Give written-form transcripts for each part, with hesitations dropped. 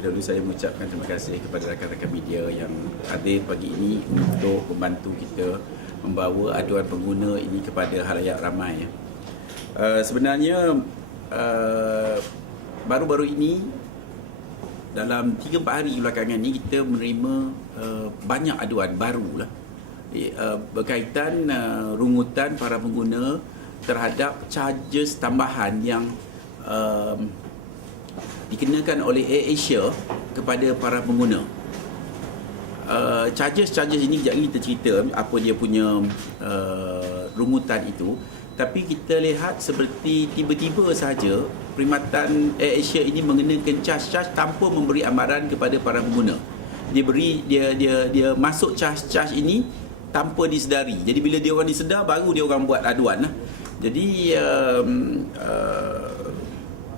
terlebih dahulu saya mengucapkan terima kasih kepada rakan-rakan media yang hadir pagi ini untuk membantu kita membawa aduan pengguna ini kepada khalayak ramai. Sebenarnya baru-baru ini dalam 3-4 hari belakangan ini kita menerima banyak aduan baru lah berkaitan rungutan para pengguna terhadap charges tambahan yang dikenakan oleh AirAsia kepada para pengguna. Charges ini kejap lagi kita cerita apa dia punya rungutan itu. Tapi kita lihat seperti tiba-tiba sahaja perkhidmatan AirAsia ini mengenakan charge tanpa memberi amaran kepada para pengguna. Dia masuk charge ini tanpa disedari. Jadi bila dia orang disedar baru dia orang buat aduan lah. Jadi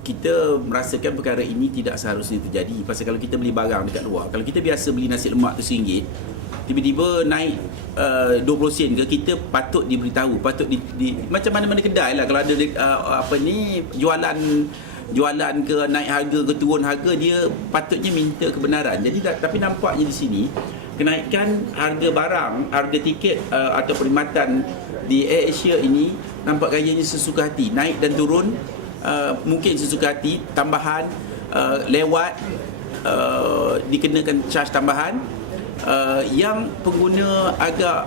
kita merasakan perkara ini tidak seharusnya terjadi. Pasal kalau kita beli barang dekat luar, kalau kita biasa beli nasi lemak tu RM1, tiba-tiba naik 20 sen ke, kita patut diberitahu, patut macam mana-mana kedai lah, kalau ada jualan ke naik harga ke turun harga, dia patutnya minta kebenaran. Jadi tapi nampaknya di sini kenaikan harga barang, harga tiket atau perkhidmatan di AirAsia ini nampak gayanya sesuka hati, naik dan turun. Mungkin sesuka hati, tambahan lewat dikenakan charge tambahan yang pengguna agak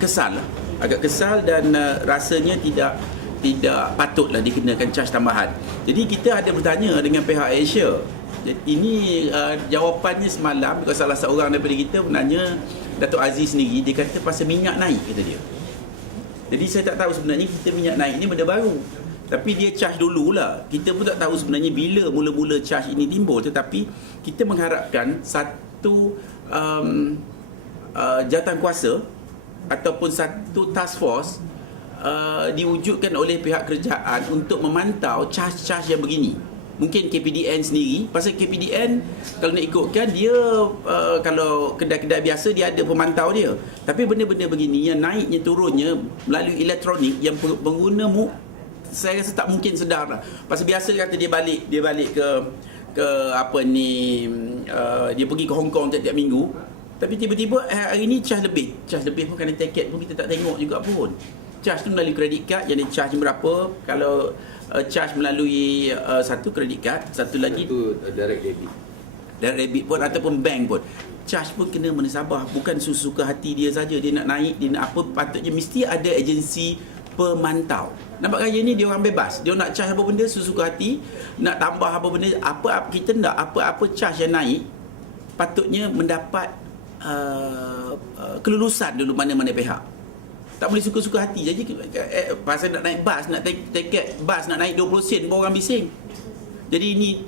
kesal dan rasanya tidak patutlah dikenakan charge tambahan. Jadi kita ada bertanya dengan pihak AirAsia. Ini jawapannya semalam, salah seorang daripada kita menanya Datuk Aziz sendiri, dia kata pasal minyak naik, kata dia. Jadi saya tak tahu sebenarnya kita minyak naik ni benda baru. Tapi dia charge dululah. Kita pun tak tahu sebenarnya bila mula-mula charge ini timbul. Tetapi kita mengharapkan satu jawatan kuasa ataupun satu task force diwujudkan oleh pihak kerajaan untuk memantau charge-charge yang begini. Mungkin KPDN sendiri, pasal KPDN kalau nak ikutkan dia kalau kedai-kedai biasa dia ada pemantau dia. Tapi benda-benda begini yang naiknya turunnya melalui elektronik yang pengguna saya rasa tak mungkin sedar lah. Pasal biasa kata dia balik ke apa ni, dia pergi ke Hong Kong tiap-tiap minggu. Tapi tiba-tiba hari ni charge lebih pun kerana tiket pun kita tak tengok juga pun. Charge tu melalui kredit card yang dia charge berapa. Kalau charge melalui satu kredit card, satu lagi itu direct debit pun ataupun bank pun, charge pun kena menasabah. Bukan suka hati dia saja, dia nak naik, dia nak apa, patutnya mesti ada agensi pemantau. Nampak gaya ni dia orang bebas, dia nak charge apa benda suka hati, nak tambah apa benda, kita nak apa charge yang naik patutnya mendapat kelulusan dulu mana-mana pihak. Tak boleh suka-suka hati. Jadi pasal nak naik bas, nak tiket bas nak naik 20 sen pun orang bising. Jadi ini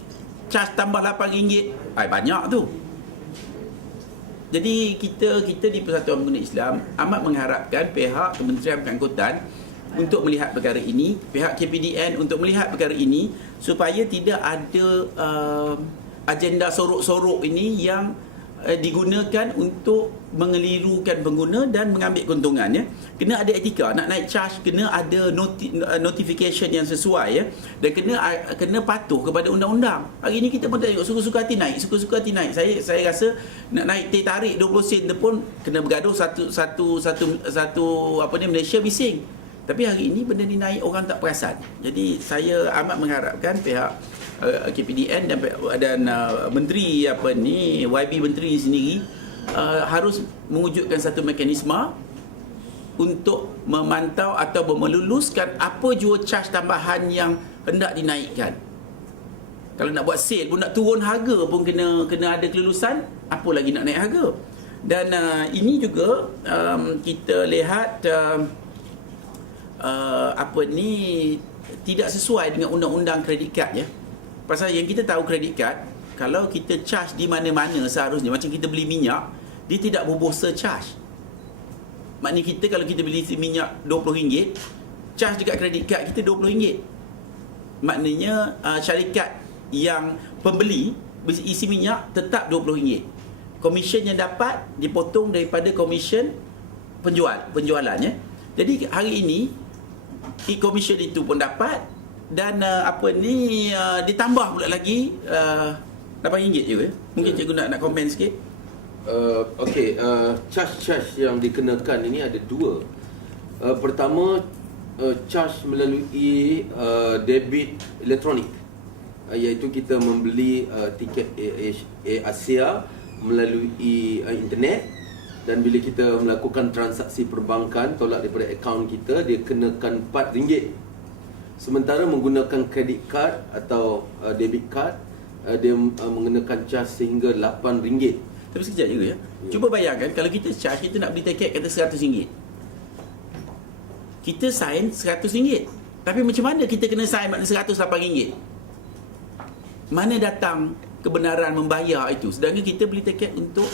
charge tambah RM8, banyak tu. Jadi kita di Persatuan Pengguna Islam amat mengharapkan pihak Kementerian Pengangkutan untuk melihat perkara ini, pihak KPDN untuk melihat perkara ini, supaya tidak ada agenda sorok-sorok ini yang digunakan untuk mengelirukan pengguna dan mengambil keuntungan, ya. Kena ada etika, nak naik charge kena ada notification yang sesuai, ya, dan kena patuh kepada undang-undang. Hari ini kita pun tengok suka-suka hati naik. Saya rasa nak naik teh tarik 20 sen tu pun kena bergaduh satu Malaysia bising. Tapi hari ini benda ni naik, orang tak perasan. Jadi saya amat mengharapkan pihak KPDN dan menteri YB menteri sendiri harus mewujudkan satu mekanisme untuk memantau atau meluluskan apa jua charge tambahan yang hendak dinaikkan. Kalau nak buat sale pun, nak turun harga pun kena ada kelulusan, apa lagi nak naik harga. Dan ini juga kita lihat tidak sesuai dengan undang-undang kredit kad, ya. Pasal yang kita tahu kredit kad, kalau kita charge di mana-mana seharusnya, macam kita beli minyak, dia tidak berbuh surcharge. Maknanya kita kalau kita beli minyak RM20, charge dekat kredit kad kita RM20. Maknanya syarikat yang pembeli isi minyak tetap RM20. Komisen yang dapat dipotong daripada komisen penjualannya. Jadi hari ini komisen itu pun dapat, dan ditambah pula lagi RM8 je ya. Mungkin cikgu nak komen sikit. Charge yang dikenakan ini ada dua. Pertama, charge melalui debit elektronik, iaitu kita membeli tiket Asia melalui internet, dan bila kita melakukan transaksi perbankan tolak daripada akaun kita, dia kenakan RM4. Sementara menggunakan credit card atau debit card, dia mengenakan charge sehingga RM8. Tapi sekejap juga ya. Cuba bayangkan kalau kita charge, kita nak beli tiket kata RM100. Kita sign RM100. Tapi macam mana kita kena sign makna RM108? Mana datang kebenaran membayar itu? Sedangkan kita beli tiket untuk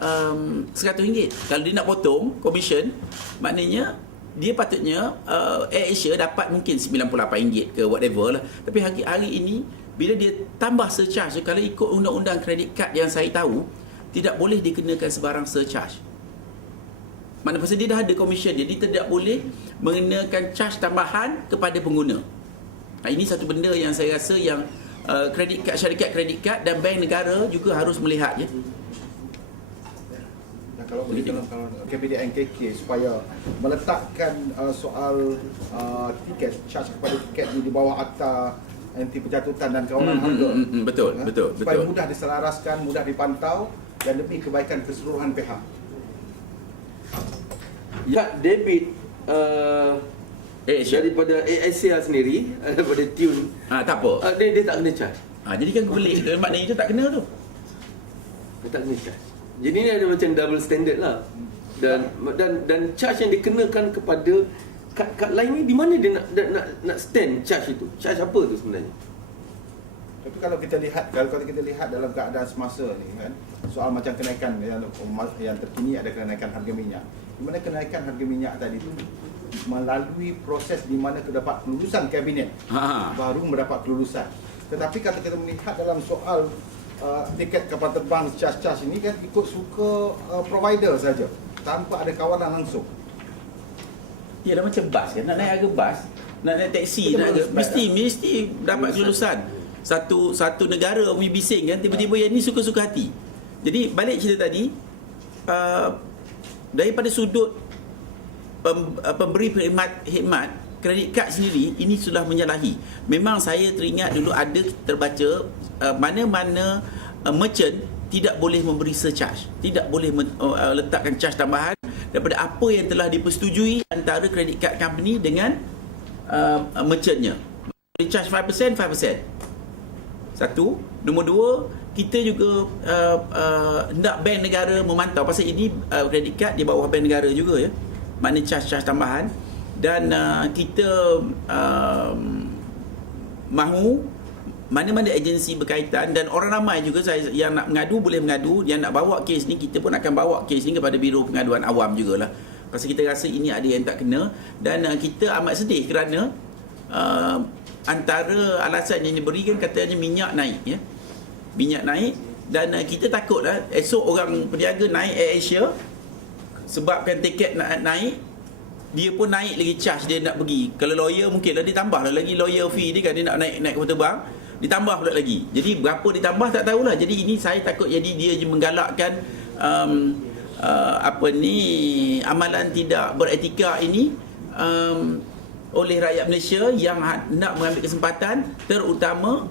RM100. Kalau dia nak potong komisen, maknanya dia patutnya AirAsia dapat mungkin RM98 ke whatever lah. Tapi hari ini bila dia tambah surcharge, kalau ikut undang-undang kredit kad yang saya tahu, tidak boleh dikenakan sebarang surcharge. Mana pasal dia dah ada komisen dia tidak boleh mengenakan charge tambahan kepada pengguna. Ini satu benda yang saya rasa yang kredit kad, syarikat kredit kad dan bank negara juga harus melihat ya. Kalau boleh kalau KPDN KK supaya meletakkan soal tiket, charge kepada tiket di bawah akta anti pencatutan dan kawalan harga. Betul. Supaya mudah diselaraskan, mudah dipantau dan demi kebaikan keseluruhan pihak. Kad debit daripada AirAsia sendiri, daripada Tune, tak apa. Dia tak kena charge. Jadi kan kebeli, maknanya itu tak kena tu. Dia tak kena charge. Jadi ni ada macam double standard lah. Dan charge yang dikenakan kepada kad lain ni, di mana dia nak stand charge itu? Charge apa tu sebenarnya? Tapi kalau kita lihat dalam keadaan semasa ni kan, soal macam kenaikan yang terkini ada kenaikan harga minyak. Di mana kenaikan harga minyak tadi tu melalui proses di mana terdapat kelulusan kabinet baru mendapat kelulusan. Tetapi kalau kita melihat dalam soal tiket kapal terbang charge ini kan ikut suka provider saja tanpa ada kawalan langsung. Ialah macam bas kan, nak naik harga bas, nak naik taksi, mesti dapat kelulusan. Satu negara punya bising kan, tiba-tiba yang ni suka-suka hati. Jadi balik cerita tadi, daripada sudut pemberi khidmat kredit kad sendiri, ini sudah menyalahi. Memang saya teringat dulu ada terbaca mana-mana merchant tidak boleh memberi surcharge, tidak boleh letakkan charge tambahan daripada apa yang telah dipersetujui antara credit card company dengan merchantnya. Boleh charge 5%. Satu. Nombor dua, kita juga hendak bank negara memantau pasal ini credit card di bawah bank negara juga ya. Maknanya charge tambahan. Dan kita mahu mana-mana agensi berkaitan dan orang ramai juga yang nak mengadu boleh mengadu, yang nak bawa kes ni, kita pun akan bawa kes ni kepada Biro Pengaduan Awam jugalah. Pasal kita rasa ini ada yang tak kena dan kita amat sedih kerana antara alasan yang diberikan katanya minyak naik ya. Minyak naik dan kita takutlah esok orang peniaga naik AirAsia sebabkan tiket nak naik, dia pun naik lagi charge dia nak pergi. Kalau lawyer mungkinlah ditambahlah lagi lawyer fee dia kan, dia nak naik kapal terbang, ditambah pula lagi. Jadi berapa ditambah tak tahulah. Jadi ini saya takut jadi dia menggalakkan amalan tidak beretika ini oleh rakyat Malaysia yang nak mengambil kesempatan, terutama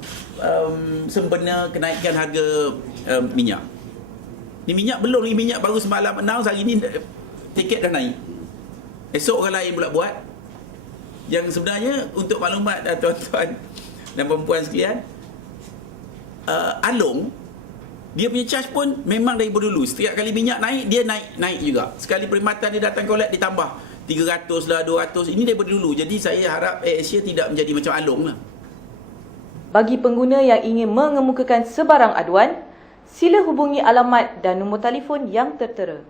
sempena kenaikan harga minyak. Ni minyak belum lagi, minyak baru semalam announce, hari ni tiket dah naik. Esok orang lain pula buat. Yang sebenarnya untuk maklumat tuan-tuan dan perempuan sekalian, Along dia punya charge pun memang daripada dulu. Setiap kali minyak naik, dia naik juga. Sekali perkhidmatan dia datang collect, ditambah 300 lah, 200. Ini daripada dulu. Jadi saya harap AirAsia tidak menjadi macam Along lah. Bagi pengguna yang ingin mengemukakan sebarang aduan, sila hubungi alamat dan nombor telefon yang tertera.